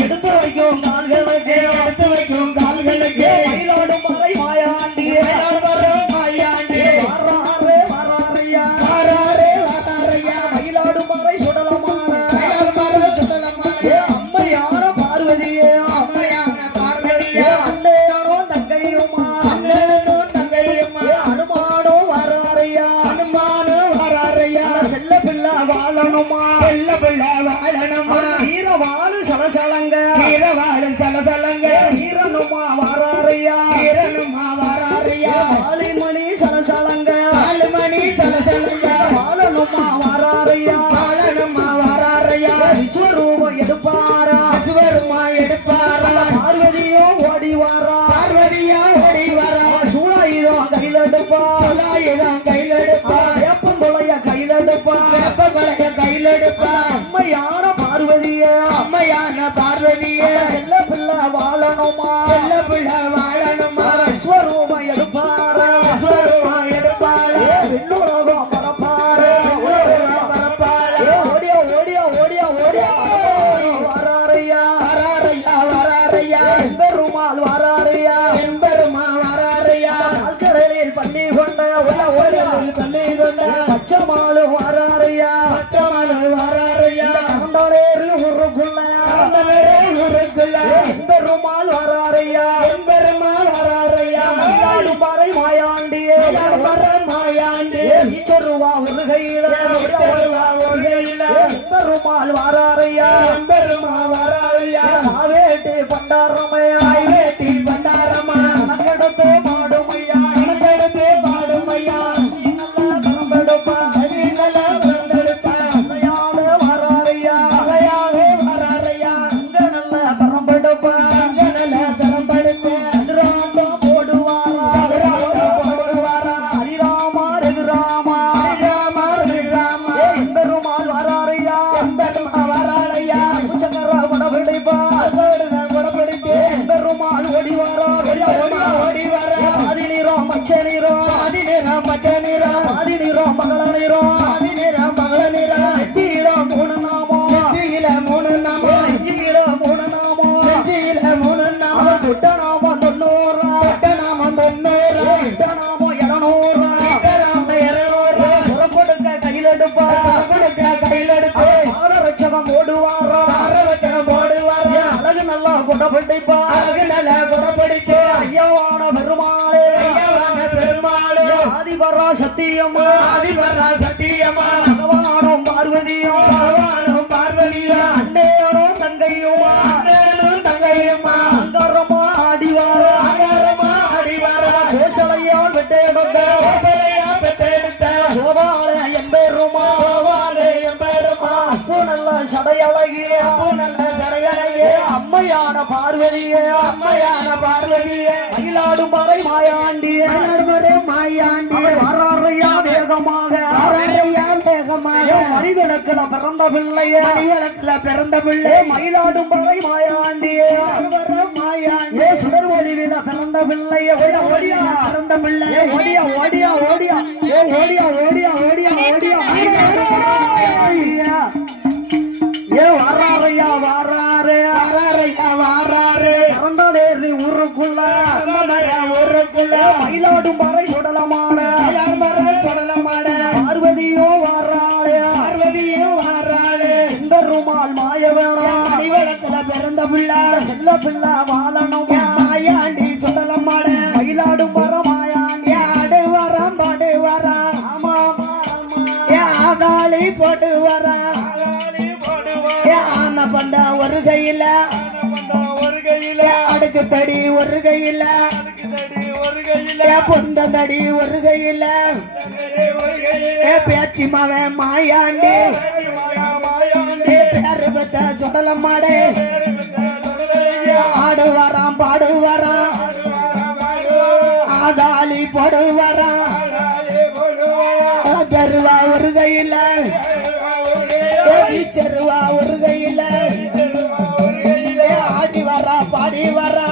எடுத்து வைக்கும் கால்களுக்கு எடுத்து வைக்கும் கால்களுக்கு மயிலோடும் மறை மாயாண்டி மாயாண்டி வராரே வராரையா வராரே வராரையா மயிலோடும் மறை சுடலமான சுடலமான அம்மையான பார்வதியே அம்மையான பார்வதியே அண்ணேனோ தங்கையுமா அண்ணேனோ தங்கையுமா அனுமானோ வராரையா அனுமானோ வராரையா செல்ல பிள்ளை வாழணுமா செல்ல பிள்ளை வாழணுமா வீரவாளு சலசலங்க வீரவாளு சலசலங்க வீரனுமா வராரையா வீரனுமா வராரையா வாலிமணி சலசலங்க வாலிமணி சலசலங்க வாழனுமா வராரையா வாழனுமா வராரையா விஸ்வரூபம் எடுப்பாரா விஸ்வரூபமா எடுப்பாரா பார்வதியோ ஓடி வாரா பார்வதியா ஓடி வாரா சூழாயுதம் கையில் எடுப்பா சூழாயுதம் கையில் எடுப்பா வேப்பம்பளைய கையில் எடுப்பா வேப்பம்பளைய கையில் எடுப்பா அம்மையான பார்வதியே அம்மையான பார்வதியே செல்ல பிள்ளை வாழணுமா செல்ல பிள்ளை வாழணுமா விஸ்வரூபம் எடுப்பாரா விஸ்வரூபம் எடுப்பாரா விண்ணுலகம் பரப்பாரா பரப்பாரா ஓடியா ஓடியா ஓடியா ஓடியா வராரையா வராரையா வராரையா எம்பெருமாள் வராரையா எம்பெருமா வராரையா கடலில் பள்ளி கொண்ட ஓடியில் பள்ளி கொண்ட பச்சமாலு வராரையா பச்சமாலு வராரையா கண்டலேறு ஊருக்குள்ள ஊருக்குள்ள எம்பெருமாள் வராரையா எம்பெருமாள் வராரையா மறை மாயாண்டியே மாயாண்டி ஈச்சருவா ஒரு கையில ஒரு கையில எம்பெருமாள் வராரையா எம்பெருமாள் வராரையா ஆவேட்டி பண்டாரமையா ஆவேட்டி பண்டாரமா கணக்கெடுத்து பாடுமையா கணக்கெடுத்து பாடுமையா நல்ல தரம்பெடுப்பா நல்ல தரம்பெடுப்பா அலையாடு வராரையா அலையாடு வராரையா அங்க நல்ல தரம்பெடுப்பா அங்க நல்ல தரம்பெடுத்து சதுராண்டம் போடுவாரா சதுராண்டம் போடுவாரா ஹரிராமா ரகுராமா ஹரிராமா ரகுராமா எம்பெருமாள் வராரையா எம்பெருமா வராரையா உச்சக்கர குடபிடிப்பா குடபிடித்து எம்பெருமாள் ஓடி வாரா ஓடி வாரா ஆதி நீரம் மச்ச நீரம் ஆதி நீரம் மச்ச நீரம் ஆதி நீரம் மகள நீரம் ஆதி நீரம் மகள நீரம் நெத்தியில மூணு நாமம் நெத்தியில மூணு நாமம் நெத்தியில மூணு நாமம் நெத்தியில மூணு நாமம் தொட்ட நாமம் 90 தொட்ட நாமம் 90 தொட்ட நாமம் 200 தொட்ட நாமம் 200 புறப்படுக்க கையில் எடுப்பா புறப்படுக்க கையில் எடுத்து ஆரரட்சகம் ஓடுவாரா ஆரரட்சகம் ஓடுவாரா அழகு நல்லா குடபிடிப்பா அழகு நல்லா குடபிடிச்சு ஐயாவான பெருமாளே ஐயாவான பெருமாளே ஆதிபரா சத்தியம்மா ஆதிபரா சத்தியம்மா பகவானும் பார்வதியும் பகவானும் பார்வதியும் அண்ணேனும் தங்கையுமா அண்ணேனும் தங்கையுமா அங்காரமா ஆடிவாரா அங்காரமா ஆடிவாரா கோசலையால் பெற்றெடுத்த கோசலையா பெற்றெடுத்த சோபாலே எம்பெருமா சோபாலே எம்பெருமா அப்போ நல்ல சடையழகிய அப்போ நல்ல சடையழகிய அம்மையான பார்வதியே அம்மையான பார்வதியே மயிலாடும் மறை மாயாண்டியே மறை மாயாண்டி வராரையா வேகமாக வராரையா வேகமாக மணிவிளக்குல பிறந்த பிள்ளையே மணிவிளக்குல பிறந்த பிள்ளை மயிலாடும் மறை மாயாண்டியே மாயாண்டி சுடர் ஒளிவில பிறந்த பிள்ளையே ஓடியா பிறந்த பிள்ளை ஓடியா ஓடியா ஓடியா ஓடியா ஓடியா ஓடியா ஓடியா ஏ வராரையா வராரு வராரையா வராரு இறந்தாடேறி ஊருக்குள்ள ஊருக்குள்ள மயிலாடும் மறை சுடலமான சுடலமான பார்வதியோ வராளே பார்வதியோ வராளே இந்த ரூமால் மாயவனா மணிவிளக்குல பிறந்த பிள்ளை செல்ல பிள்ளை வாழணும் மாயாண்டி சுடலமான மயிலாடும் மர மாயாண்டி ஆடு வரம் பாடு வரா ஆமா ஆதாளி போட்டு வரா ஆன பண்ட ஒரு கையில அடுக்கு தடி ஒரு கையில பொந்த தடி ஒரு கையில பேச்சி மாவன் மாயாண்டி பேரு பெத்த சுடல மாடே போடுவாரா தருவா ஒரு கையில வீச்சருவா ஒரு கையில ஆடி வரா பாடி வரா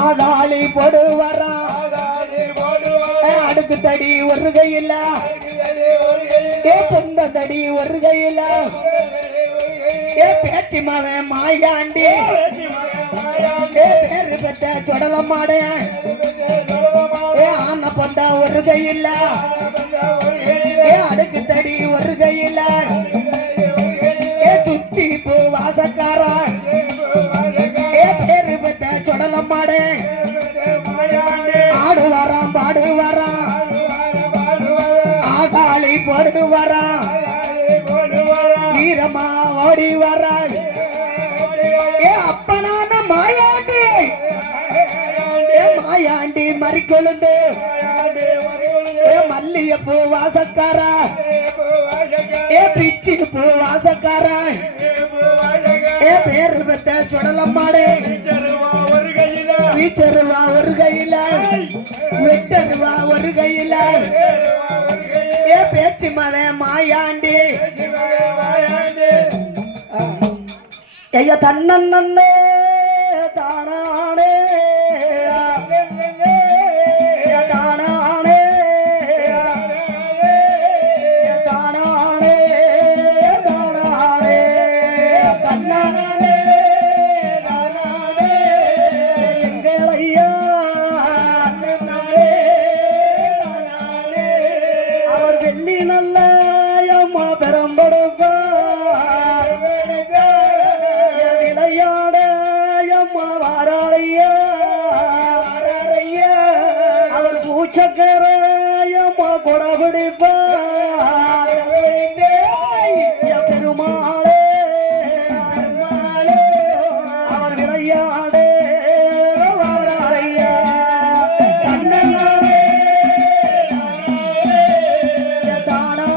ஆதாளி போடுவாரா அடுக்கு தடி ஒரு கையில பொந்த தடி ஒரு கையில பேச்சி மகன் மாயாண்டி பேரு பெற்ற சொடல மாடு ஆன பொந்த ஒரு கையில அடுக்கு தடி ஒரு கையில சுத்தி பூ வாசக்காரா பேரு பெற்ற சொடல மாடு ஆடு வரான் பாடு வரான் ஆகாளி போடு வரான் வீரமா ஓடி வரான் அப்பனான மாயாண்டி மாயாண்டி மறிக்கொழுந்து மல்லிகைப்பூ வாசக்காரா பிச்சி பூ வாசக்காரா பேரு பெற்ற சுடலம்மாடு வீச்சருவா ஒரு கையில வெட்டருவா ஒரு கையில பேச்சு மகன் மாயாண்டி ஐயா தன்னே தானானே தானானே தானானே தானானே தன்னானே தானானே எங்கள் ஐயா அவர் வெள்ளி நல்ல அம்மா பெரம்படுப்பா விளையாட அம்மா வாராளையா அவர் பூச்சக்கர அம்மா கொடபிடிப்பா பெருமா